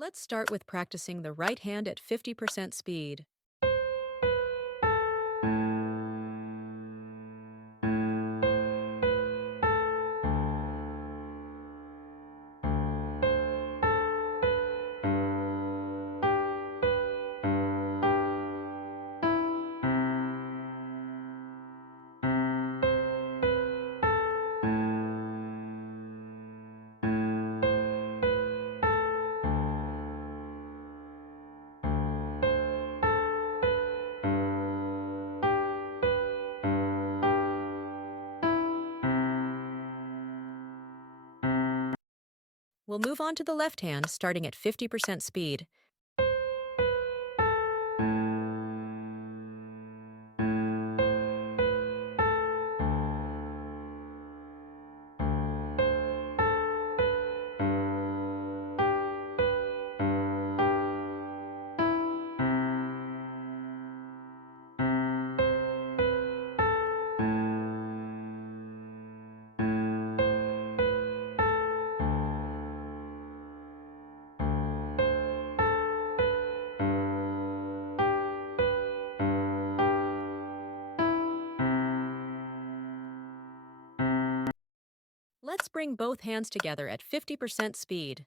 Let's start with practicing the right hand at 50% speed. We'll move on to the left hand, starting at 50% speed. Let's bring both hands together at 50% speed.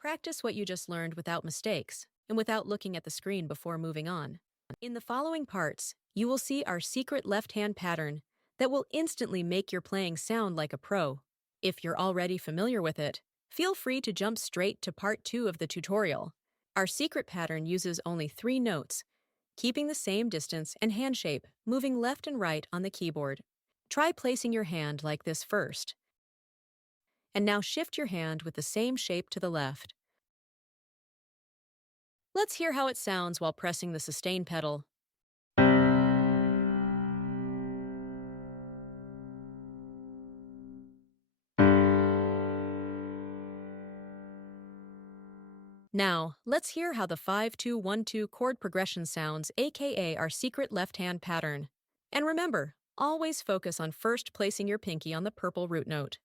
Practice what you just learned without mistakes and without looking at the screen before moving on. In the following parts, you will see our secret left-hand pattern that will instantly make your playing sound like a pro. If you're already familiar with it, feel free to jump straight to part 2 of the tutorial. Our secret pattern uses only 3 notes, keeping the same distance and hand shape, moving left and right on the keyboard. Try placing your hand like this first, and now shift your hand with the same shape to the left. Let's hear how it sounds while pressing the sustain pedal. Now, let's hear how the 5-2-1-2 chord progression sounds, aka our secret left-hand pattern. And remember, always focus on first placing your pinky on the purple root note.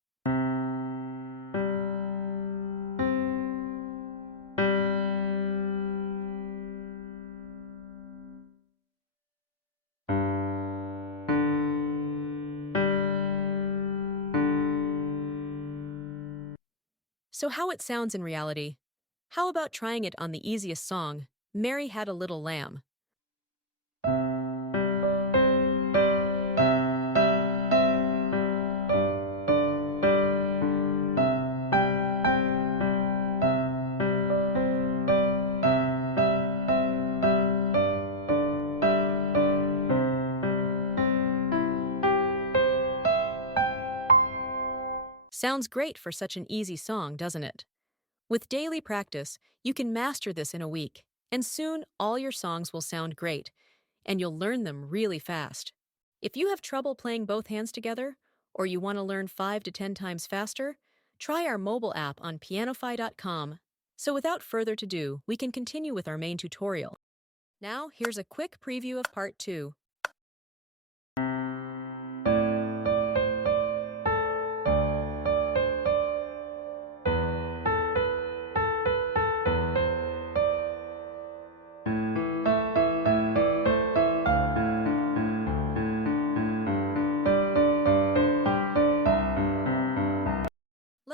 So how it sounds in reality? How about trying it on the easiest song, Mary Had a Little Lamb? Sounds great for such an easy song, doesn't it? With daily practice, you can master this in a week, and soon all your songs will sound great, and you'll learn them really fast. If you have trouble playing both hands together, or you want to learn 5 to 10 times faster, try our mobile app on pianify.com. So without further ado, we can continue with our main tutorial. Now, here's a quick preview of part 2.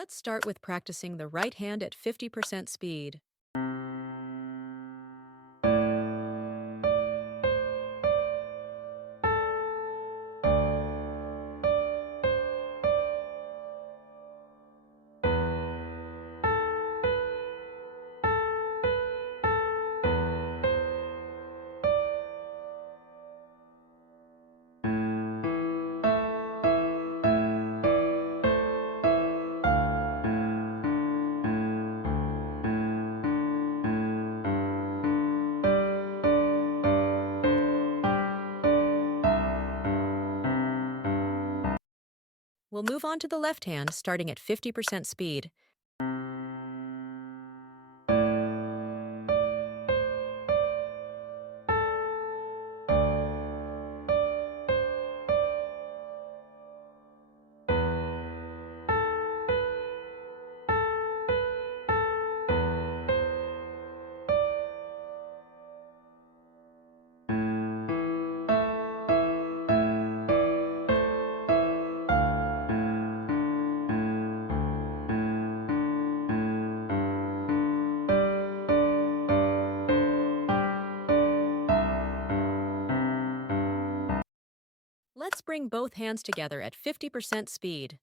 Let's start with practicing the right hand at 50% speed. We'll move on to the left hand, starting at 50% speed. Let's bring both hands together at 50% speed.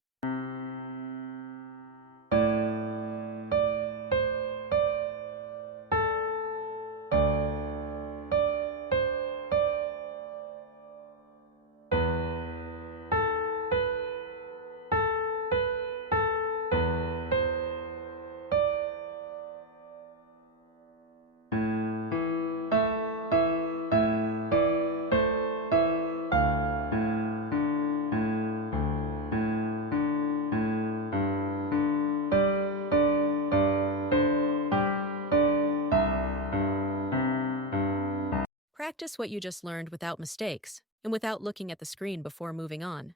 Practice what you just learned without mistakes and without looking at the screen before moving on.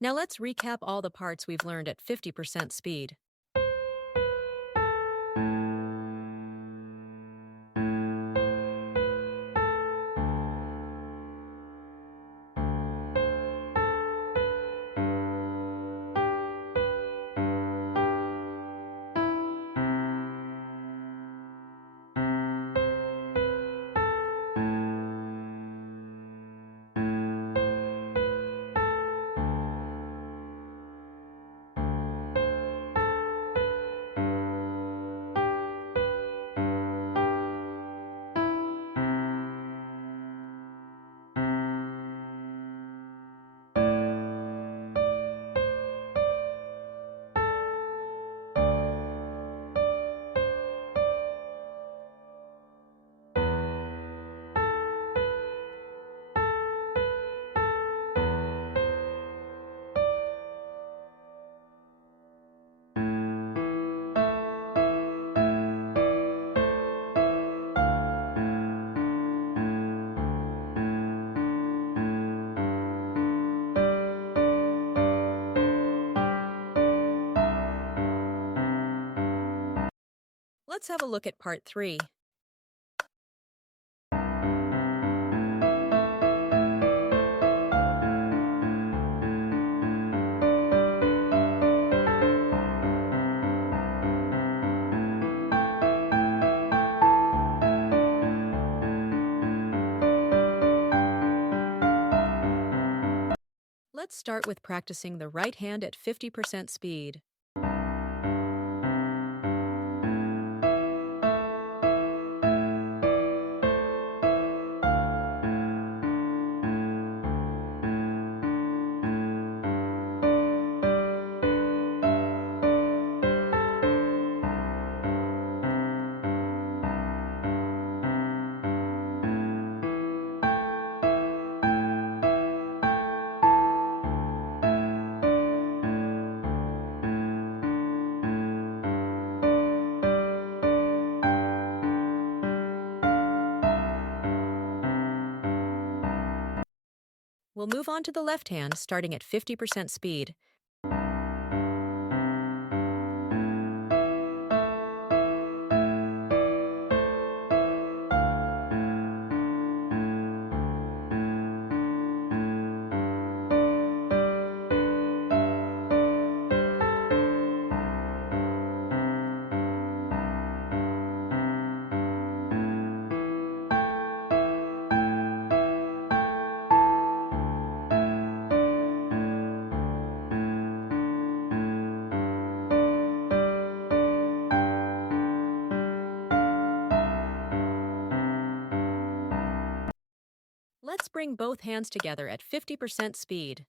Now let's recap all the parts we've learned at 50% speed. Let's have a look at part 3. Let's start with practicing the right hand at 50% speed. We'll move on to the left hand, starting at 50% speed. Let's bring both hands together at 50% speed.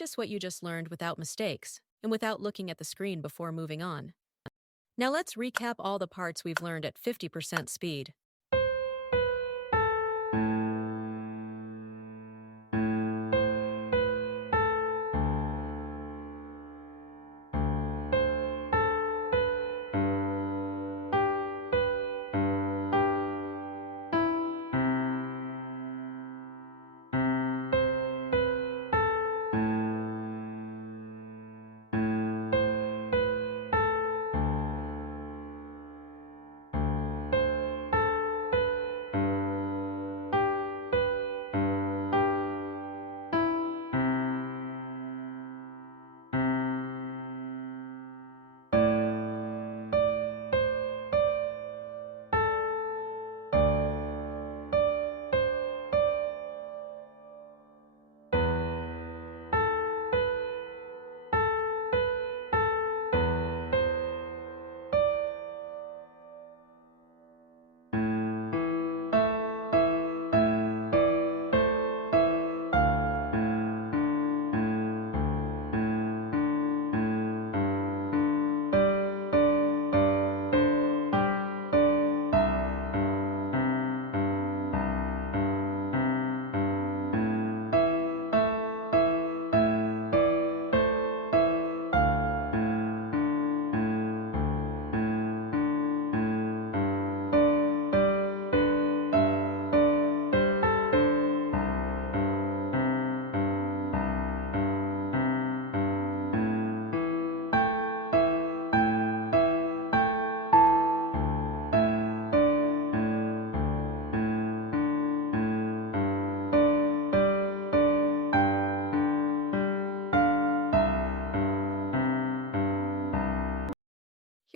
Practice what you just learned without mistakes and without looking at the screen before moving on. Now let's recap all the parts we've learned at 50% speed.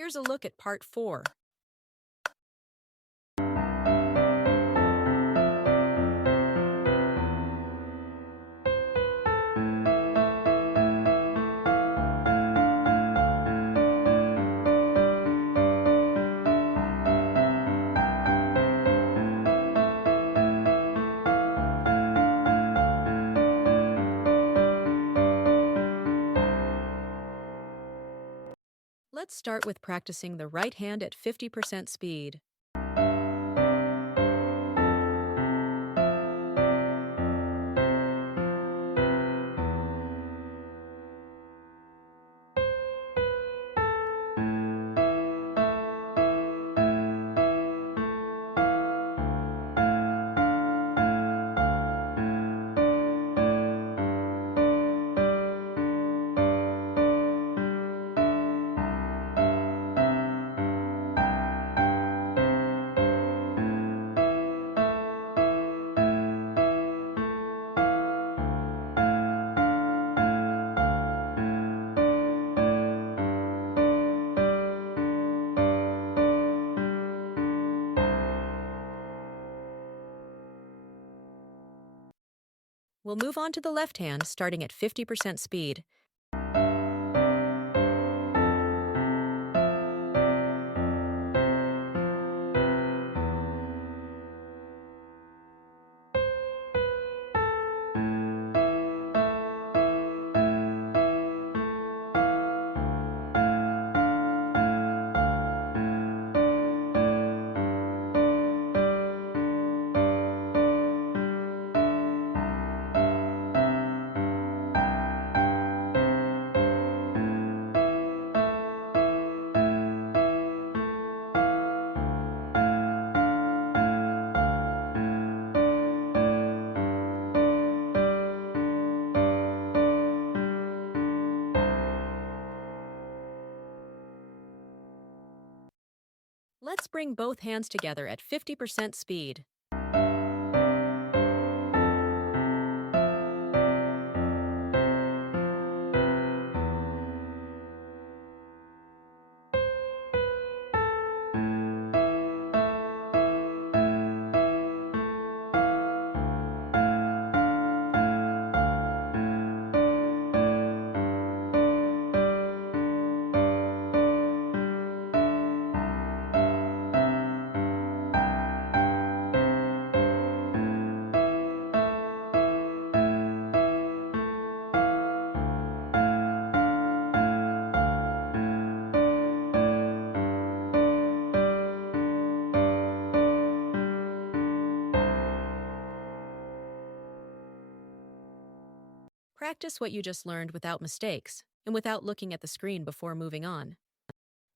Here's a look at part 4. Let's start with practicing the right hand at 50% speed. We'll move on to the left hand, starting at 50% speed. Let's bring both hands together at 50% speed. Practice what you just learned without mistakes and without looking at the screen before moving on.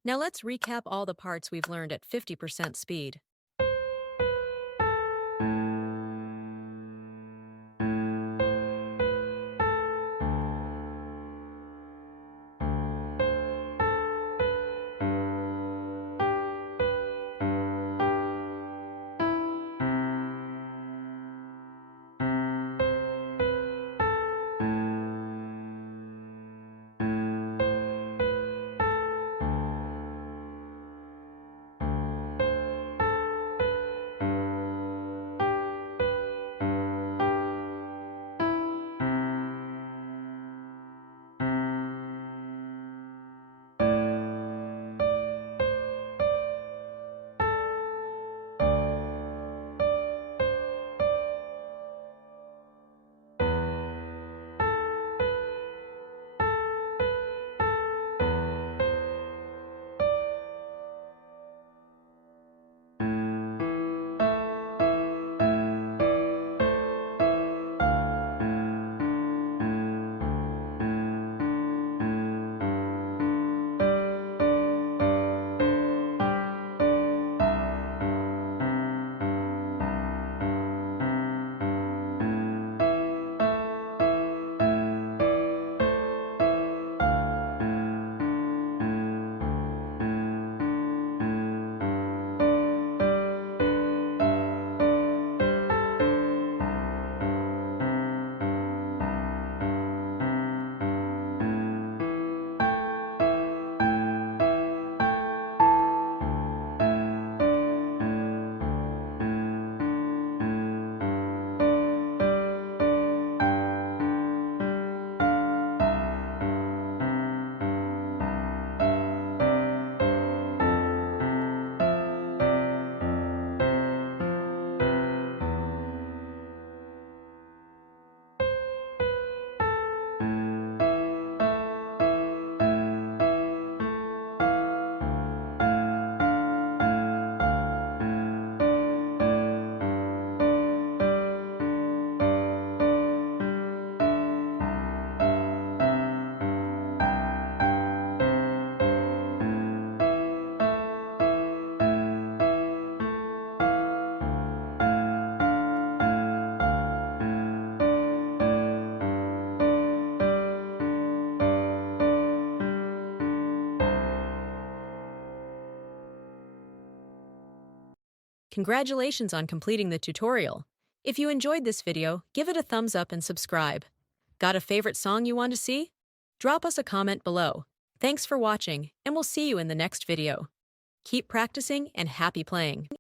Now let's recap all the parts we've learned at 50% speed. Congratulations on completing the tutorial. If you enjoyed this video, give it a thumbs up and subscribe. Got a favorite song you want to see? Drop us a comment below. Thanks for watching, and we'll see you in the next video. Keep practicing and happy playing.